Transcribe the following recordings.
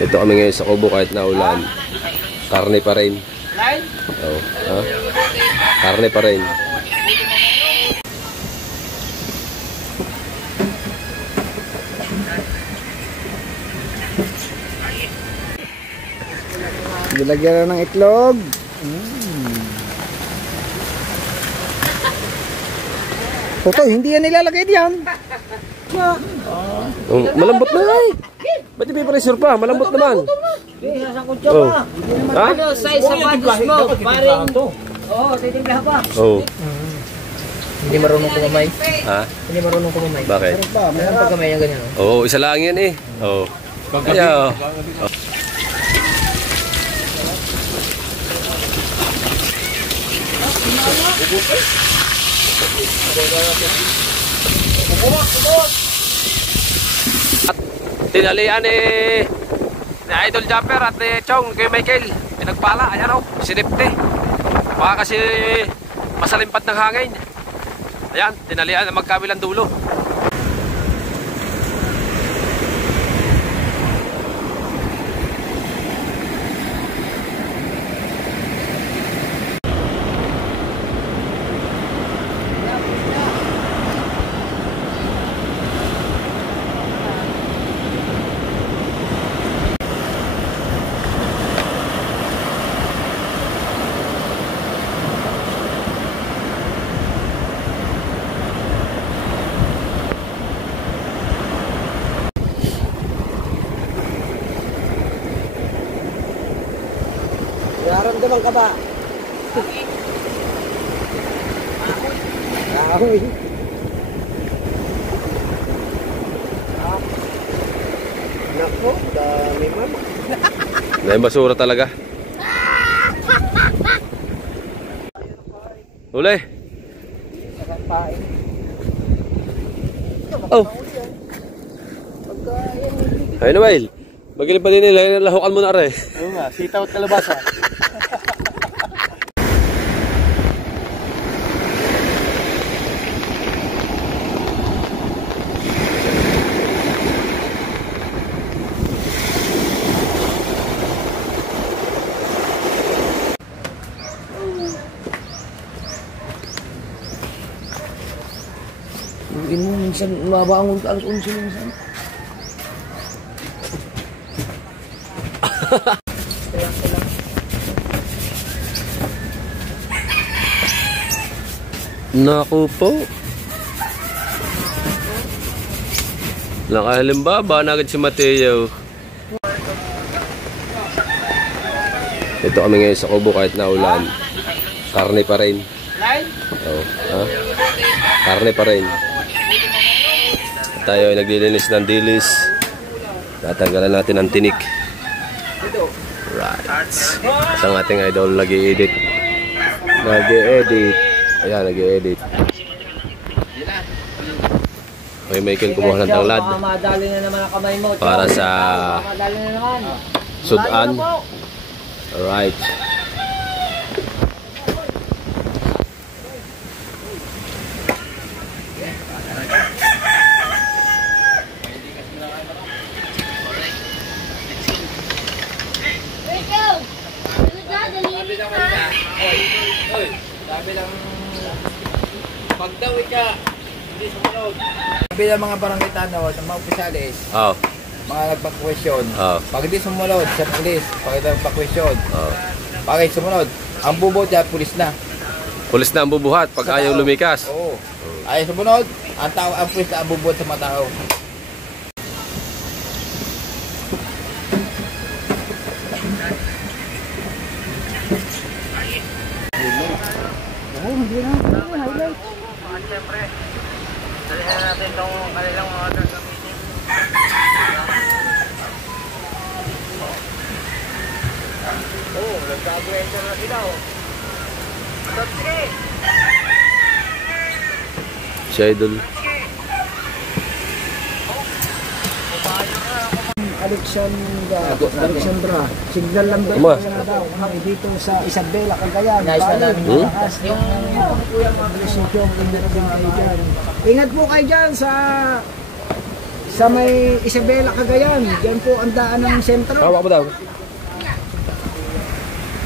Ito kami ngayon sa Kubo kahit na ulan. Karne pa rin. Oh, ha? Karne pa rin. Nilagyan na ng itlog. Toto, hindi yan nilalagay diyan. Malambot na eh. Ba't di pa pressure pa? Malambot naman. Oh. Ha? Ano, size sa badis mo? Paring... Oo, titigla pa. Oh. Hindi marunong kumamay. Ha? Hindi marunong kumamay. Bakit? Meron pa kamay yung ganyan. Oo, isa lang yan eh. Oo. Kaya, tinalian ni Idol Jumper at ni Chong kay Michael. Pinagpala, ayan o, sinipte. Baka kasi masalimpad ng hangin. Ayan, tinalian na magkabilang dulo. Naramdaman ka ba? Ahoy. Nako, dami man. Dahil basura talaga. Uli. Oh. Ay Noel. Magaling pa din nila. Lahukan mo na rin. Oo nga, sitaw at kalabasa. Hindi mo minsan mabangon ka alas 11 minsan. Naku po. Nakahalimbawa na agad si Mateo. Ito kami ngayon sa Kubo kahit na ulan. Karne pa rin. Oh, ha? Karne pa rin. Tayo ay naglilinis ng dilis. Tatanggalan natin ang tinik. Right. Isang ating idol nag-i-edit. Ayan, nag-i-edit. Okay, Michael, kumuha ng tanglad. Madali na naman ang kamay mo. Para sa Madali na naman. sudan. Alright. Sabi lang pagdawi ka, hindi sumunod. Sabi lang mga barangay tanaw sa mga opisyalis, mga nagpa-question. Pag hindi sumunod sa pulis, pag nagpa-question, pag sumunod, ang bubuhat dyan, pulis na. Pulis na ang bubuhat pag ayaw lumikas. Oo. Ayaw sumunod, ang pulis na ang bubuhat sa mga tao. Highlight. Siyempre, dalihan natin itong kanilang mga order ng meeting. Oo, nagka-aggressor na sila. Sige! Si Idol. Alexandra. Signal lang daw. Dito sa Isabela, Cagayan. Nice na namin. Ingat po kayo dyan sa sa may Isabela, Cagayan. Diyan po ang daan ng sentro. Hawak mo daw.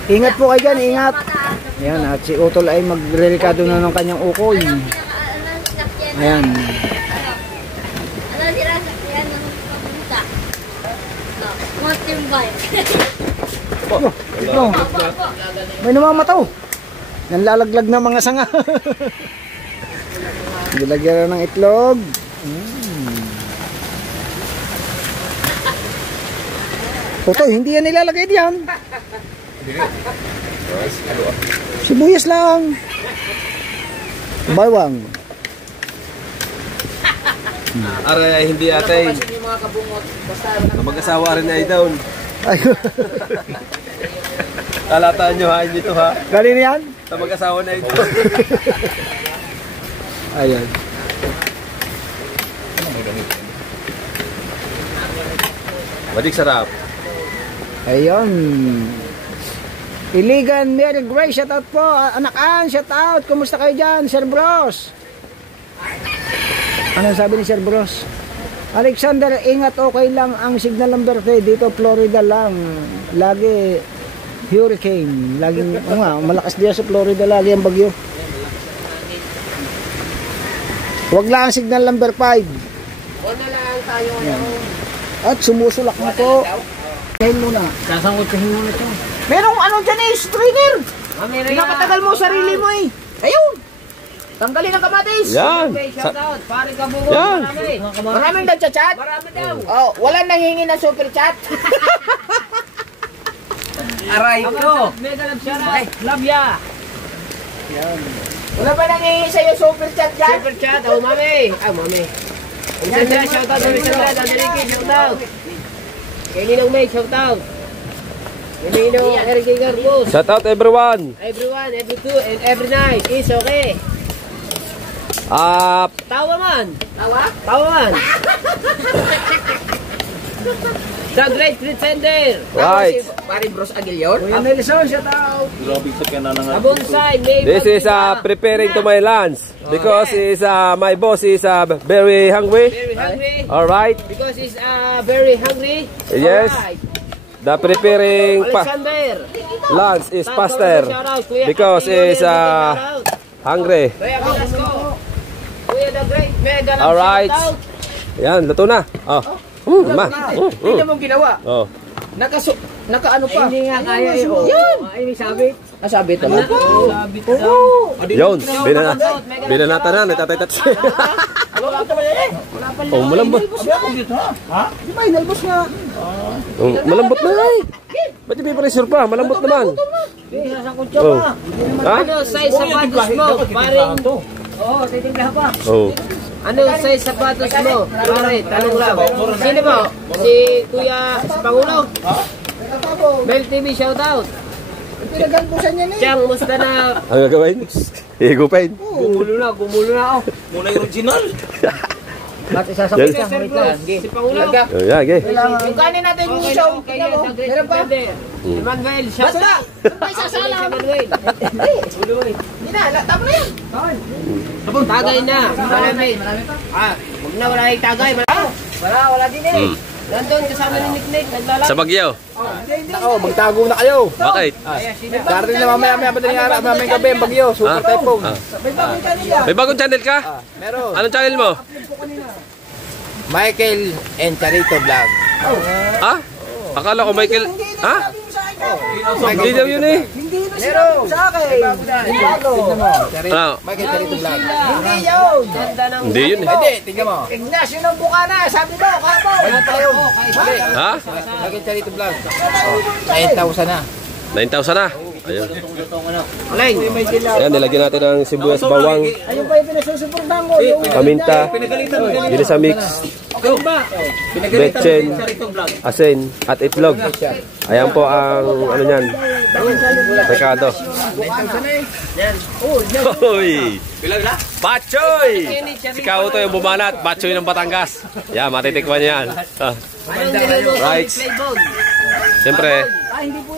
Ingat po kayo dyan, ingat. Ayan, at si Utol ay magre-rekado na ng kanyang ukoy. Ayan. Oh, ito. May namamataw. Nanlalaglag na mga sanga. Nilagyan na ng itlog. Toto, hindi yan nilalagay diyan. Sibuyas lang. Bawang. Aray, hindi atay. Mag-asawa rin ay down. Talataan nyo hain dito ha. Galing yan? Sa mag-asawa na ito. Ayan. Madik sarap. Ayun. Iligan, Mary Grace, shout out po. Anak-an, shout out. Kumusta kayo dyan, Sir Bros? Ano sabi ni Sir Bros? Alexander, ingat, okay lang ang signal number 3 dito, Florida lang. Lagi hurricane. Laging, malakas diyan sa Florida, lagi ang bagyo. Huwag lang ang signal number 5. Una lang tayo. At sumusulak na po. Ngayon muna. Sasangotahin muna ito. Merong ano dyan eh, stringer. Pinapatagal mo sarili mo eh. Ayun. Tanggalin ang kamatis. Yan. Shout out. Pare Kabungo. Yan. Maraming nagchat-chat. Marami daw. Oh, walang nanghingi ng super chat. Aray ko. Mega love shout out. Love ya. Yan. Wala ba nanghingi sa'yo super chat dyan? Super chat. Oh, mami. Ah, mami. Sandra, shout out. Mami Sandra. Dadaliki, shout out. Kay Ninong May, shout out. Kay Ninong Enrique Garcos. Shout out everyone. Everyone, every two, and every night is okay. Tawa man. Tawa? Tawa man. The Great Pretender. Right. Pare Bros Aguilion. Kuya Nelson, shout out. Abonsay, May This is preparing to my lunch because is my boss is very hungry. Very hungry. All right. Because he's very hungry. Yes. Alright. The preparing Alexander. lunch is faster because is hungry. Kuya Velasco. Kuya the Great Mega. All right. Yan, luto na. Oh. Ma. Hindi mo ginawa. Oh. Naka-ano pa? Hindi nga kaya eh. Yan. Ay, may sabit. Nasabi ito. Yun. Binanata na. Natatatay. Oh, malambot. Ha? Di ba, inalbos nga. Oh, malambot na ay. Ba't di pressure pa? Malambot naman. Oh. Ha? Ano size sapatos mo? Paring... Oo, titigla pa. Oh. Ano size sapatos mo? Pare, tanong lang. Sino mo? Si Kuya Pangulo? Mel TV, shout out. Pinagalbusan niya na eh. Siyang, musta na? Ang gagawin? Higupain. Gumulo na ako. Muna yung original. At isasakit Yes. siya. Si Pangulo. Oh, yeah, okay. Yung kanin natin yung show. Kaya sa Great Defender. Si Manuel, shout out. Isasala. Si Manuel. Hindi na, tama na yan. Tagay na. Marami. Huwag na, wala yung tagay. Wala din eh. Nandun kasama ni Nick, naglalaro. Sa Baguio. Ako, magtago na kayo. Bakit? Darating na mamaya madaling araw, mamayang gabi ang bagyo. Super typhoon. May bagong kanila. May bagong channel ka? Meron. Anong channel mo? Michael and Charito Vlog. Ha? Akala ko Michael. Ha? Hindi daw yun eh. Hindi na sinabi sa akin. Ah, Michael Charito Vlog. Hindi yun. hindi yun eh. Hindi, tingnan mo. Ignacio ng Bukana, sabi mo, kapo. Ha? Michael Charito Vlog. 9,000 na. 9,000 na. Ayun. Aleng. Ayan, nilagyan natin ng sibuyas, bawang, Ayun pa yung pinasusuportahan ko. Yung paminta, ginisa mix, betchen, asin, at itlog. Ayan po ang ano niyan. Rekado. Hoy! Bachoy! Si Kauto yung bumanat, Bachoy ng Batangas. Yan, matitikman niya yan. Right. Siyempre,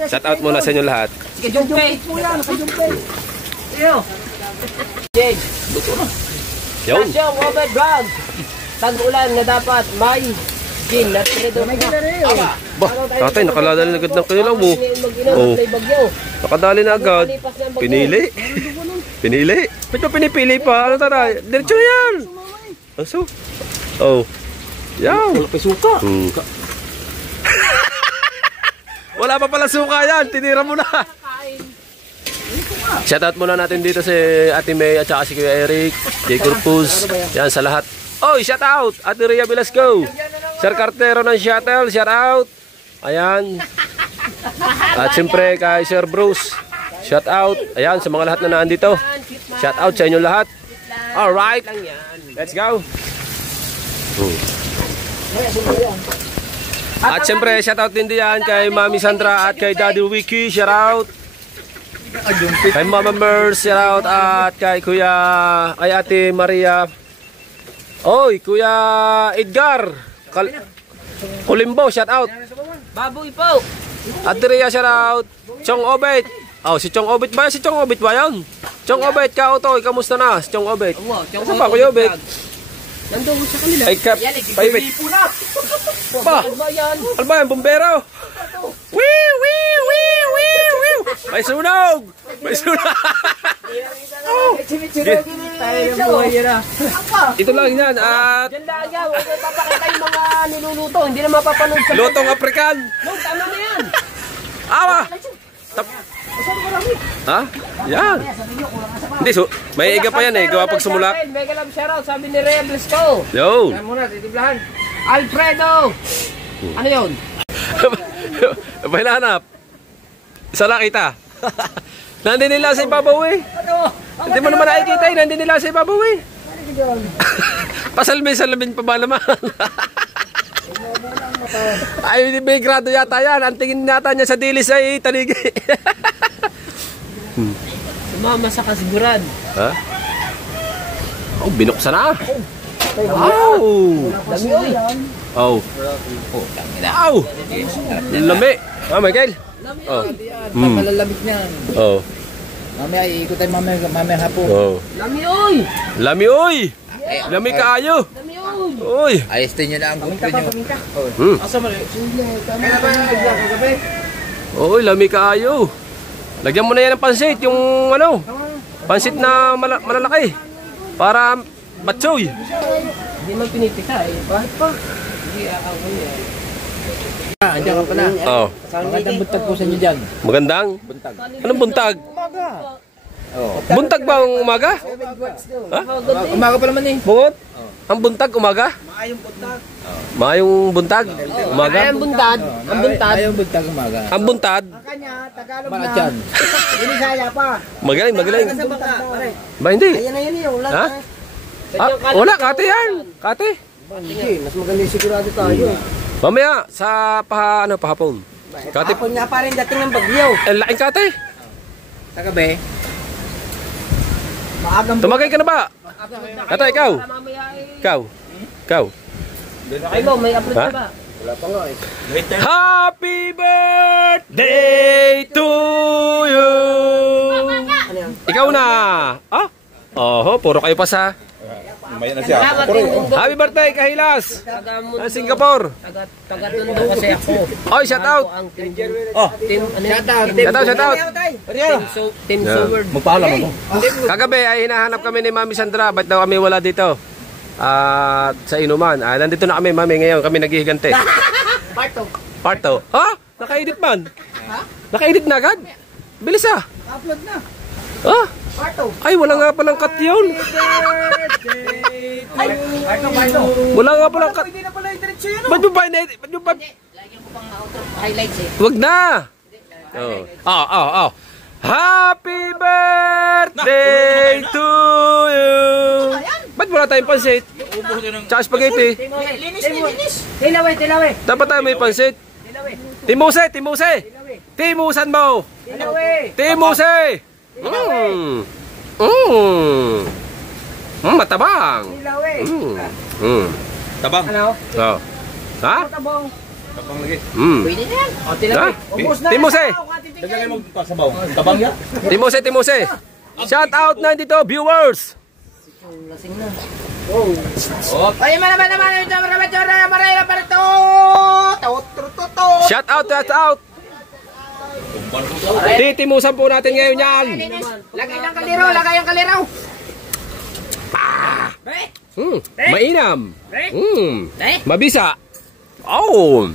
shout out muna sa inyo lahat. Kajumpay. Iyo. Yun. Kasyo, Robert Vlog. tag-ulan na dapat may gin at redo. Ba, tatay, nakaladali na agad ng kanilaw mo. Oh. Nakadali na agad. Pinili. Pinili. Ba't mo pinipili pa? Ano tatay? Diretso na yan. Aso. Oh. Yan. Wala pa suka. Wala pa pala suka yan. Tinira mo na. Shoutout muna natin dito si Ate May at saka si Kuya Eric, J. Corpus. Yan sa lahat. Oh, shoutout! Ate Rhea Velasco. Sir Cartero ng shuttle, shoutout. Ayan. At siyempre kay Sir Bruce. Shoutout. Ayan, sa mga lahat na naandito. Shoutout sa inyo lahat. Alright. Let's go. At siyempre, shoutout din diyan kay Mami Sandra at kay Daddy Wiki. Shoutout. Kay Mama Mers, shoutout. At kay Kuya, ay Ate Maria. Oy, Kuya Edgar Kulimbo, shoutout. Baboy po. Ate Rhea, shoutout. Chong Obet. Oh, si Chong Obet ba? Si Chong Obet ba yan? Chong Obet, Kautoy, kamusta na? Si Chong Obet. Saan pa Kuya Obet? Nandun sa kanila. Ay, Kap, Paibet. Ba? Ano ba yan? Bumbero? Wee, wee, wee, wee, wee. May sunog! May sunog! Ito lang yan at Diyan lang yan. Huwag kayo papakita yung mga niluluto. Hindi na mapapanood sa lutong African. No, tama na yan. Awa! Ha? Yan. Hindi, may iga pa yan eh. Gawa pag sumulak. Mega love shoutout. Sabi ni Rhea Blisco. Yo! Yan muna, titiblahan. Alfredo! Ano yun? May nahanap. Isa lang kita. Nandun nila sa ibabaw eh. Hindi mo naman nakikita eh. Nandun nila sa ibabaw eh. Pasalmin pa ba naman? Ay, may grado yata yan. Ang tingin yata niya sa dilis ay tanigi. Sumama sa kasiguran. Ha? Oh, binuksan na. Oh! Dami oy. Oh. Wow! Lami. Ah, Michael. Oh. Malalamig niyan. Oh. Mamaya iikot tayo mamaya hapon. Oh. Dami oy. Lami oy. Lami kaayo. Dami oy. Oy. Ayos din nyo na ang gusto nyo. Asa mo? Kaya ba kagabi? Oy, lami kaayo. Lagyan mo na yan ng pansit, yung ano, pansit na malalaki. Para batsoy. Hindi man pinipisa eh. Bakit pa? Hindi ako yan. Andiyan ka pala. Oh. Magandang buntag po sa inyo dyan. Magandang? Buntag. Anong buntag? Umaga. Oh. Buntag ba ang umaga? Ha? Umaga pa naman eh. Bungot? Ang buntag umaga? Maayong buntag. Maayong buntag? Umaga? Ay, ang buntad. Ang buntad. Maayong buntag umaga. Ang buntad? Kanya, Tagalog Bakit yan? Binisaya pa. Magaling, magaling. Sa baka, pare. Ba hindi? Ayan na yun yung ulan. Ha? Ah, wala, kate yan. Kate. Hindi, mas maganda yung sigurado tayo. Mamaya, sa pahapon. Kate. Hapon nga pa rin dating ng bagyo. Laking kate. Sa gabi. Maagang Tumagay ka na ba? Kate, ikaw. Ikaw. Ikaw. Ay mo, may upload Ha? ka ba? Happy birthday to you. Ikaw na. Ah? Oho, puro kayo pa sa. Salamat din. Happy birthday, Kahilas. Singapore. Taga-tundo kasi ako. Oy, shout out. Ang team. Team, ano yun? Shout out. Team Seward. Magpaalam ako. Kagabi ay hinahanap kami ni Mami Sandra. Ba't daw kami wala dito? At sa inuman. Nandito na kami, Mami, ngayon. Kami naghihigante. Parto. Parto. Ha? Naka-edit man? Ha? Naka-edit na agad? Bilis ah. Upload na. Ha? Parto. Ay, wala nga palang cut yun. Ay, Parto. Wala nga palang cut. Hindi na pala yung diretso yun. Ba't mo ba in-edit? Ba't mo ba? Lagyan ko pang outro highlights eh. Wag na. Oh. Happy birthday to you. Ba't wala tayong pansit? Tsaka spaghetti. Linis. Tilawe. Dapat tayo may pansit. Timuse. Timusan mo. Timuse. Matabang. Tabang. Ano? Oh. Ha? Tabong. Tabang lagi. Pwede na yan. O, tilawe. Ha? Ubus na. Timuse. Dagdagan mo pa sa baw. Tabang ya? Timuse. Shout out na dito, viewers. Lasing na. Ay, naman. Shout out, shout out. Titimusan po natin ngayon yan. Lagay ang kaliro. Mainam. Mabisa. Oh.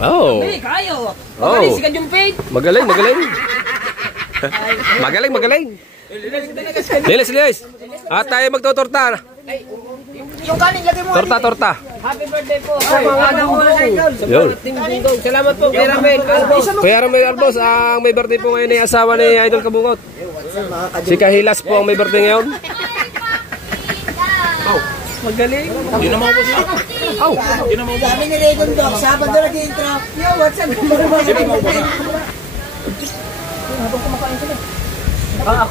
Oh. Oh. Magaling. Magaling. Lilis. At tayo magtotorta. Yung kanin, lagay mo. Torta. Happy birthday po. Yun. Salamat po, Kuya Ramel. Kuya Ramel Albos, ang may birthday po ngayon ay asawa ni Idol Kabungot. Si Kahilas po ang may birthday ngayon. Magaling. Hindi na maubos na. Sabi ni Regon Doc, Sabado nag-i-intro. Yo, what's up?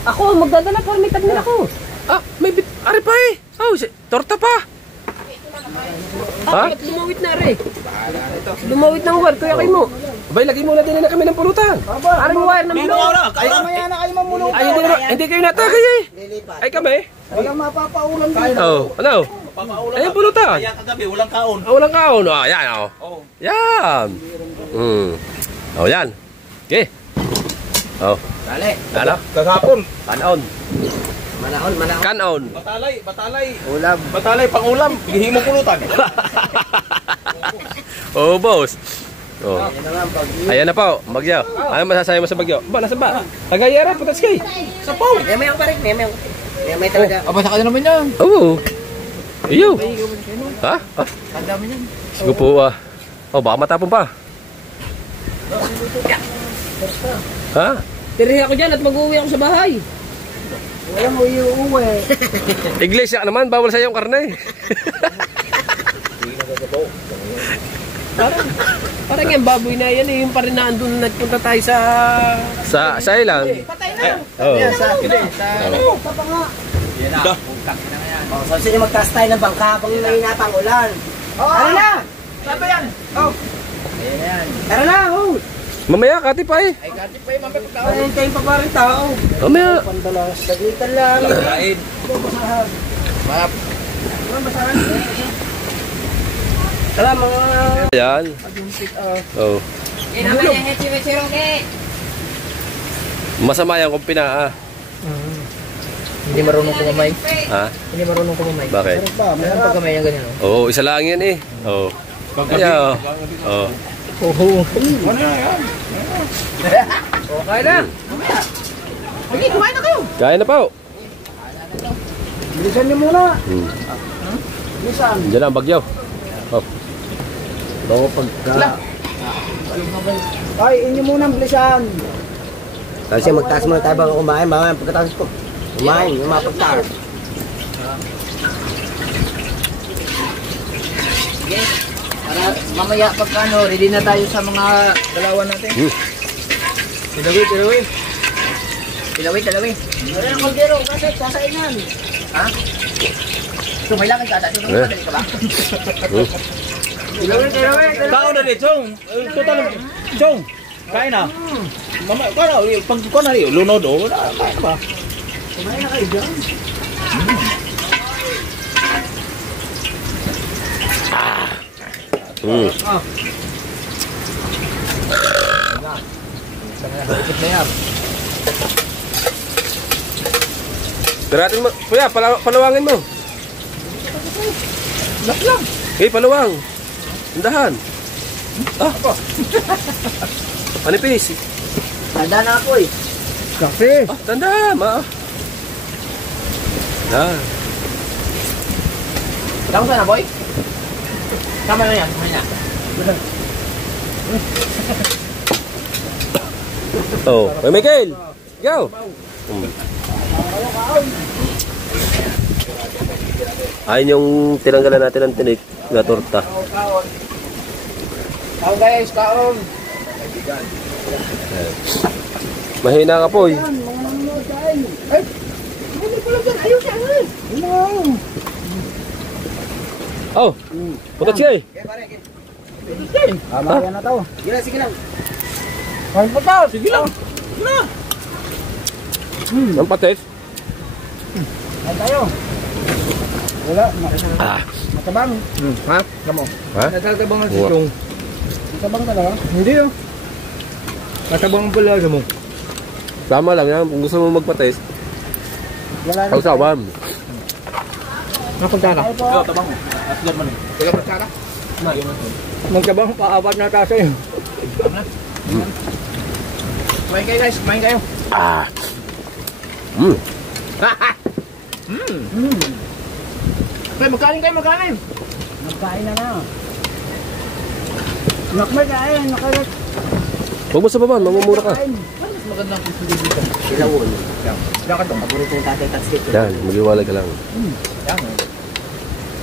Ako, magdadala para may tagmil ako. May ari pa eh. Torta pa. Ha? Lumawit na rin. Lumawit ng wire, kuya kayo mo. Abay, lagay muna din na kami ng pulutan. Aring wire na milo. Mamaya na kayo mamulong. Ay, hindi kayo natagay eh. Ay kami. Walang mapapaulam dito. Oh, ano? Ay, yung pulutan. Kaya kagabi, walang kaon. Walang kaon. Yan. Yan. Yan. Okay. Dali. Ano? Kagapon. Kanon. Manaon. Kanon. Batalay. Ulam. Batalay, pang-ulam. Gihimo pulutan. Oh, boss. Ayan na po, Bagyo. Ano masasabi mo sa Bagyo? Nasa ba? Tagayera, putas kay. Sa pau. May pa rin. May talaga. Aba, saka naman yan. Oo. Iyo. Ha? Ang dami niyan. Sige po baka matapon pa. Ha? Tirihin ako dyan at mag-uwi ako sa bahay. Walang uwi. Iglesia ka naman, bawal sa yung karne. Parang yung baboy na yan yung pa rin na andun nagpunta tayo Sa ilan? Patay na. Oo. Papa nga. Yan na. So, sige magtaas tayo ng bangka pang mahina pang ulan. Tara na. Sabi yan. Tara na. Mamaya, kati pa eh. Ay, kati pa yung mamaya pagkaon. Hintayin pa rin tao. Mamaya. Pandalas. Dagitan lang. Kain. Map. Tara mga... Yan. Oh. Masama yan kung Hindi marunong kumamay. Ha? Hindi marunong kumamay. Bakit? Meron pagkamay ng ganyan. Oo, isa lang yan eh. Oo. Kaya, oo. Ano na yan? Okay na. Sige, kumain na kayo. Kaya na po. Bilisan niyo muna. Bilisan. Diyan ang Bagyo. Oh. Bago pagka... Ay, inyo muna ang bilisan. Kasi magtaas muna tayo bago kumain, mamaya pagkatapos ko kumain, yung mapagtaas. Sige. Para mamaya pagka ready na tayo sa mga galawan natin. Tilawi. Tilawi. Wala ng kaldero, kasi sasainan. Ha? Sumailangan ka, madali ka ba? Tilawi. Kaon na rin, Chong. Chong. Kain na. Mama, pag ko na rin, lunod o. Kain ba? Kumain na kayo dyan. Garatin mo. Kuya, palawangin mo. Lang. Palawang. Tindahan. Panipis. Tanda na ako eh. Kape. Tanda, Yan. Tama na, boy? Tama na yan. Oh, may Michael. Go. Ayun yung tinanggalan natin ng tinik na torta. Kaon guys, kaon. Mahina ka po eh. Ay, hindi ko lang dyan. Ayun siya. Oh, putot siya eh. Mamaya na to. Sige lang. Kain pa tao. Sige lang. Ang patis. Ay tayo. Wala. Matabang. Ha? Kamo. Ha? Natatabang ang sitong. Matabang talaga? Hindi oh. Natabang pala mo. Tama lang yan. Kung gusto mo magpa-test, Wala na. kausawan. Napunta na. Ay po. Tabang mo. Aslan mo na. Wala pa sana? Magtabang pa-apat na taso yun. Kumain kayo guys. Kumain kayo. Pre, magkain kayo, magkain. Magkain na na. Nakmay kain. Nakalat. Huwag mo sa baba, mamumura ka. Mas magandang pisulit dito. Ilawon. Lakad mo. Paborito yung tatay taxi ko. Yan, mag-iwalay ka lang. Yan.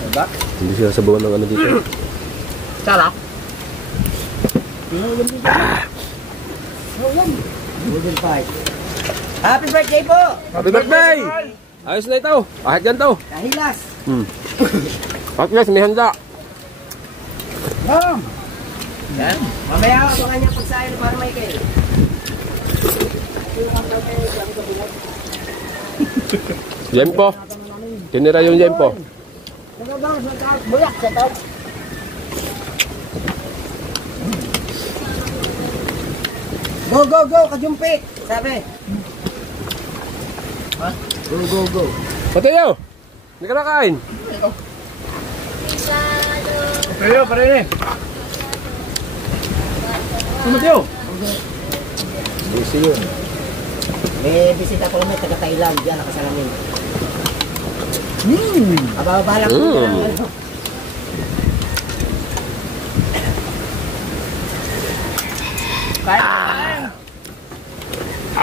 Diba? Hindi siya sabawan ng ano dito. Sarap. Golden fight. Happy birthday po! Happy birthday! Ayos na ito. Kahit yan to. Kahilas! At yes, may handa. Yan. Mamaya ako ang kanyang pagsahin para may kayo. Jempo. Tinira yung Jempo. Nagabang sa taas. Buyak sa taas. Go, go, go! Kajumpit! Sabi. Ha? Go, go, go. Patayo! Hindi ka nakain. Pero, parin eh. Mateo. Busy yun. May bisita ko may taga-Thailand. Diyan, nakasalamin. Ababalak ko na ano.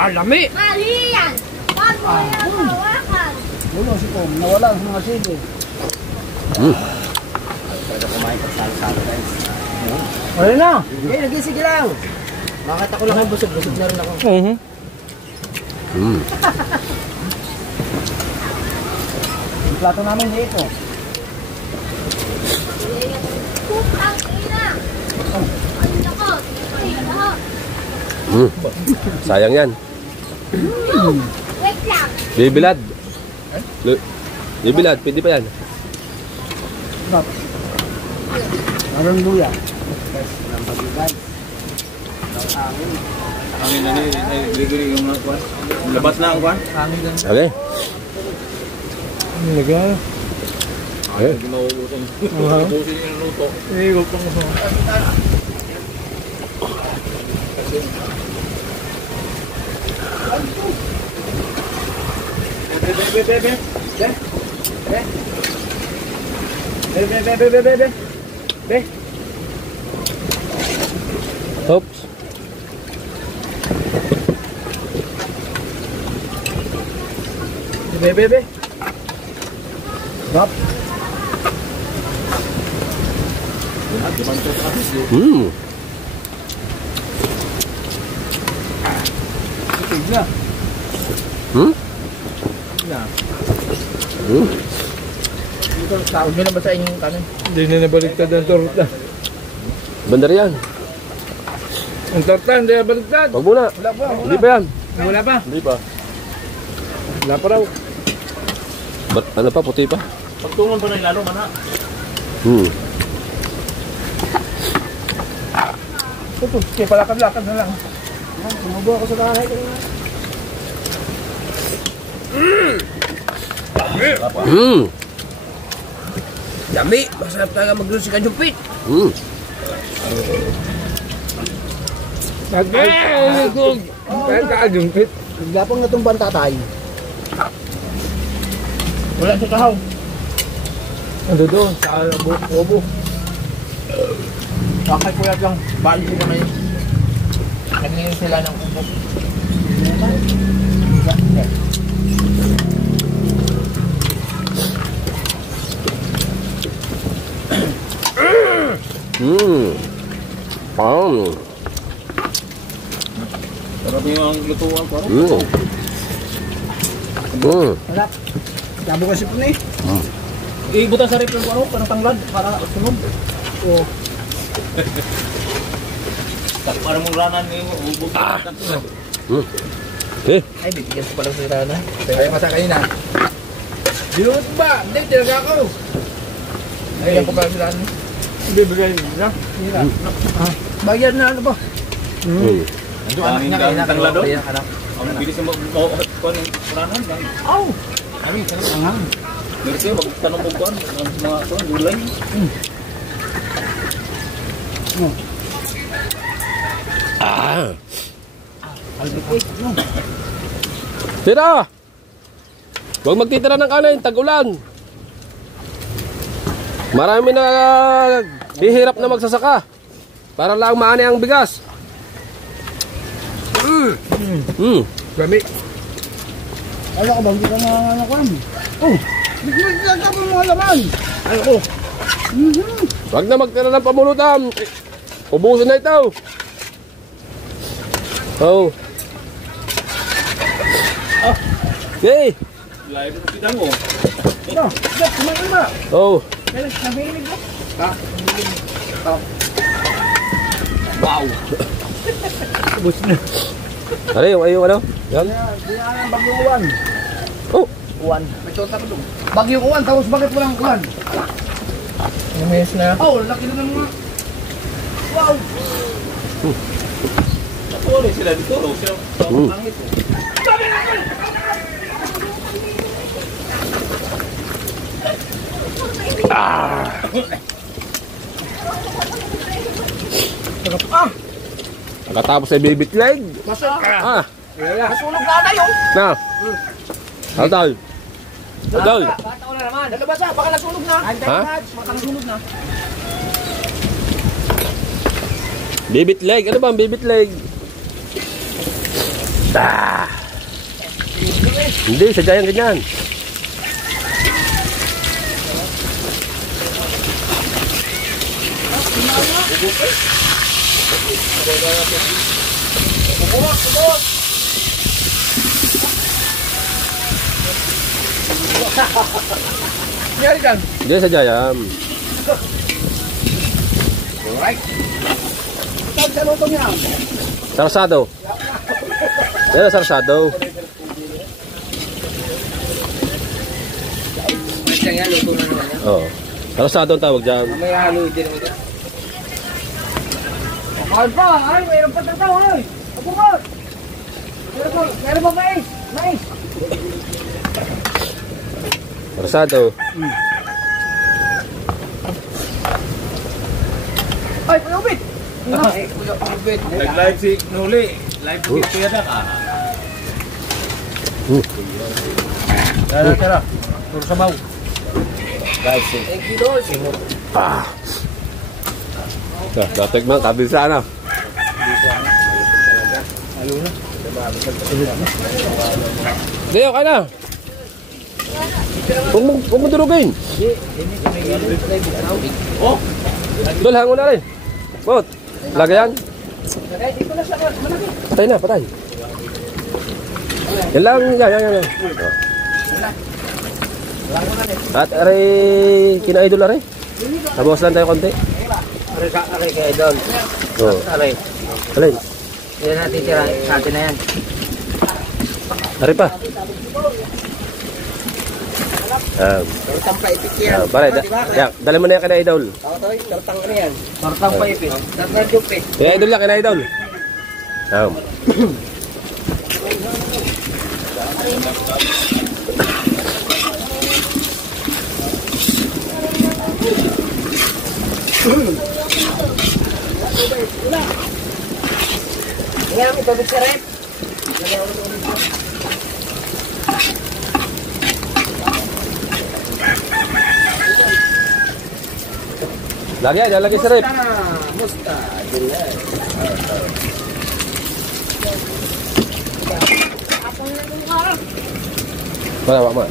Lami. Marian! Wag mo yan hawakan! Ulo si Pong. Nawala ang mga sili. Talaga kumain pag salo-salo guys. Wala na. Okay, nagisig lang. Bakit ako lang ang busog-busog na rin ako. Yung plato namin dito. Putang ina! Ano na ko? Lahat. Sayang yan. Wait lang! Bibilad. Bibilad, pwede pa yan. Marang luya. Hangin na ni, Gregory yung nagkuhan. Labas na ang kuhan. Okay. Nagano? Okay. Ginauutan. Ubusin yung luto. Eh, huwag pang Oops. Bebe. Stop. Huwag nyo na basahin yung kanin. Hindi na nabaliktad ang torta. Bandar yan. Ang torta, hindi na baliktad. Wag muna. Wala pa. Hindi pa yan. Wala pa. Hindi pa. Wala pa raw. Ba't ano pa, puti pa? Pagtungon pa na lalo, mana. Ito, kaya palakad-lakad na lang. Sumubo ako sa kahay ko na. Yummy! Masarap talaga magluto si Kajumpit. Kaya Kajumpit. Bigla pong natumban tatay. Wala sa kahaw. Ando doon, sa obo. Bakit kuya lang, bali sila ngayon. Nagingin sila ng ubo. Sarap yung lutuan ko. Wala. Labo kasi po na eh. Ibutan sa rip yung ano, parang tanglad, para sunog. Oo. Parang mong ranan yung ubog. Okay. Ay, bibigyan ko pala si Rana. Kaya masa kanina. Biyot ba? Hindi, tinaga ko. Ayun ko ba sila? Bibigay nila. Bagyan na ano ba? Anak niya kayo na kanila doon? Ang bilis mo kung puranan lang. Oh! Ay, sarap. Meron kayo, magtanong mo ba? Mga ito, gulay. Tira! Huwag magtitira ng kanin, tag-ulan. Marami na hihirap na magsasaka. Para lang maani ang bigas. Gami. Ano ka ba? Hindi ka mga ko. Oh! Bigyan ka mo mga laman. Ano ko? Huwag na magtira ng pamulutan. Ubusin na ito. Oh. Okay. Live mo kita mo. Ito, kumain ba? Oh. Nahilig mo? Wow. Ubus na. Ano yung ano? Yan. Dinaan ang bagyong uwan. Oh. Uwan. May tsota ko doon. Bagyong uwan, tapos bakit walang uwan? Namayos na. Oh, laki na ng mga... Wow! Nakuha sila dito. Sila ang ito. Nakatapos ay bibit leg. Nasunog na na yun. Na. Altay. Altay. Bata ko na naman. Nalabas na, baka nasunog na. Ha? Baka nasunog na. Bibit leg. Ano ba ang bibit leg? Hindi, sadya yung ganyan. Nangyari dyan. Hindi, sadya yan. Alright. Saan sa lutong yan? Sarsado. Yan ang sarsado. Masya nga, luto na naman yan. Oo. Sarsado ang tawag dyan. May halo din mo dyan. Ay pa, ay, mayroon pa tataw, ay. Abukot. Meron pa mais. Mais. Sarsado. Ay, pulubit. Nag-live si Nuli. Live si Kuya Dak. Tara. Puro sabaw. Live si. Thank you, Lord. Datigman, tabi sana. Halo na. Hindi, okay na. Huwag mo durugin. Oh! Dol, hango na rin. Bot, lagayan. Dito na siya, malaki. Patay na, patay. Yan lang, yan. At aray, kina-idol aray. Tabawas lang tayo konti. Aray kay Idol. Oo. Aray. Alin? Yan natin tira sa atin na yan. Aray pa. Tortang paipit yan. Pare, dali mo na yan kina idol. Totoy, tortang ano yan? Tortang paipit. Tortang jupit. Kina idol lang, kina idol. Ngayon, ito din si Rep. Lagay sa rep. Musta. Wala, ma.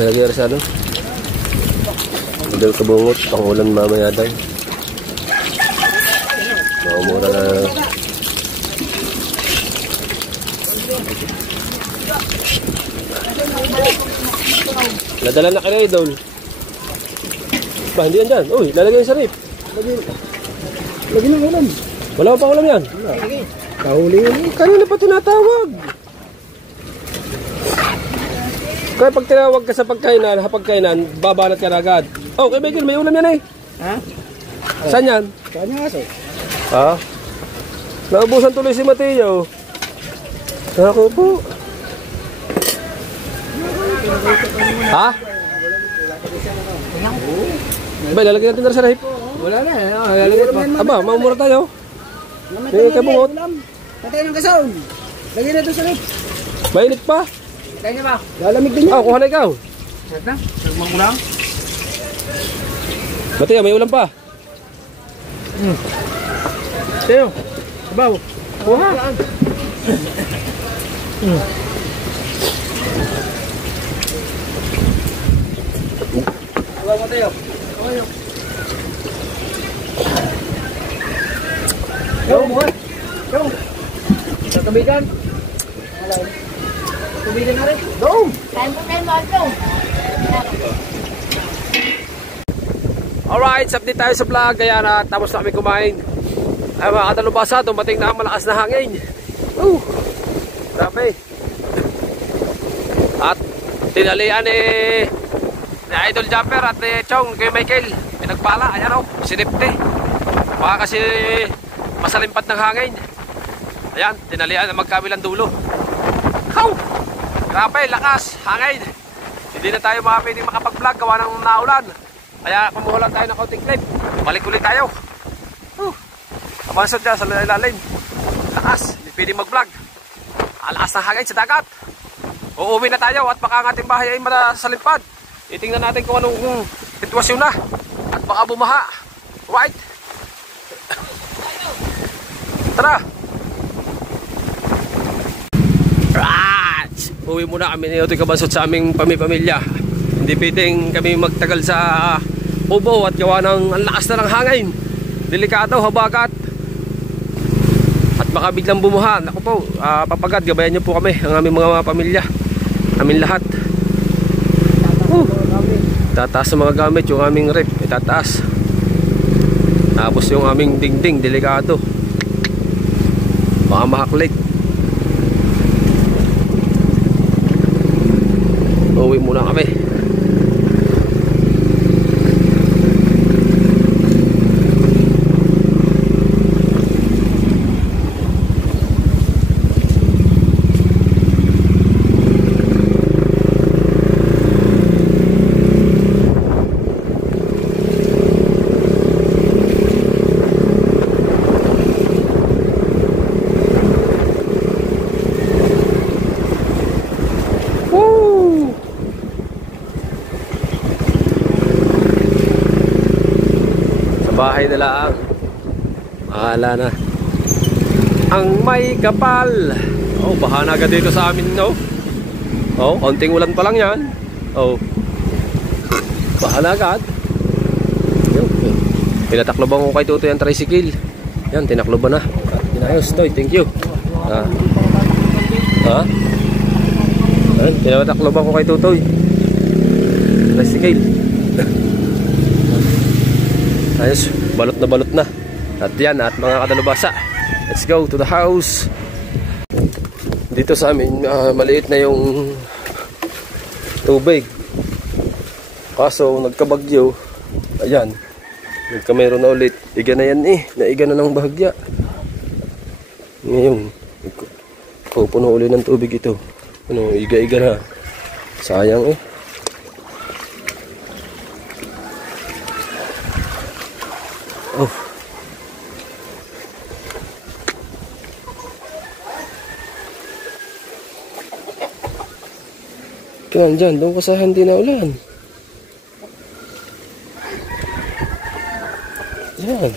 Lagay sa ano? Idol kabungot, pangulan mamaya daw. Mura na. Nadala na kaya idol. Ba, hindi yan dyan. Uy, lalagay sa rip. Lagi na ulam. Wala pa ulam yan. Kahuli. Kanina pa tinatawag. Kaya pag tinawag ka sa pagkainan, babanat ka na agad. Oh, kay Michael, may ulam yan eh. Ha? Saan yan? Saan yung aso? Ha? Naubusan tuloy si Mateo. Ako po. Ha? Ba, lalagyan natin na sa rahip. Wala na. Lalagyan pa. Aba, maumura tayo. May kabungot. Patay ng kasaon. Lagyan na doon sa rip. Mainit pa. Kaya niya ba? Lalamig din yan. Kuha na ikaw. Sarap na? Sarap mo lang? Mateo, may ulam pa. Teo. Sabaw. Kuha. Sabaw mo Teo. Yo, mo. Yo. Sa kabigan. Kabigan na rin. Go. Kain po tayo mga Alright, update tayo sa vlog. Kaya na tapos na kami kumain. Ay mga katalubasa, dumating na ang malakas na hangin. Grabe. At tinalian ni Idol Jumper at ni Chong kay Michael. Pinagpala, ayan o, sinipte. Baka kasi masalimpad ng hangin. Ayan, tinalian na magkabilang dulo. Kaw! Grabe, lakas, hangin. Hindi na tayo pwedeng makapag-vlog gawa ng naulan. Kaya kumuha lang tayo ng kaunting clip. Balik ulit tayo. Kamasod dyan sa ilalim. Lakas, hindi pwedeng mag-vlog. Alakas ng hangin sa dagat. Uuwi na tayo at baka ang ating bahay ay masalimpad. Itingnan natin kung anong sitwasyon na. At baka bumaha. Right? Tara! Right! Uwi muna kami ni Otoy Kabansot sa aming pamilya. Hindi pwedeng kami magtagal sa Ubo at gawa ng ang lakas na ng hangin. Delikado, habagat. At baka biglang bumuha. Naku po, papagad, gabayan nyo po kami, ang aming mga pamilya, aming lahat. Tataas sa mga gamit, yung aming rep, itataas. Tapos yung aming dingding, delikado. Baka mahaklik. Uwi muna kami. Bahay na lang. Mahala na. Ang may kapal. Oh, baha na agad dito sa amin, no? Oh, konting ulan pa lang yan. Oh. Baha na agad. Pinatakloban ko kay Tutoy ang tricycle. Yan, tinakloban na. Pinayos, Toy, thank you. Yan, pinatakloban ko kay Tutoy. Tricycle. Ayos, balot na. At yan, at mga kadalubasa, let's go to the house. Dito sa amin, maliit na yung tubig. Kaso, nagkabagyo. Ayan, nagkamero na ulit. Iga na yan naiga na ng bahagya. Ngayon, pupuno ulit ng tubig ito. Iga na. Sayang Oh. Kailan dyan? Doon ka sa hindi na ulan. Yan.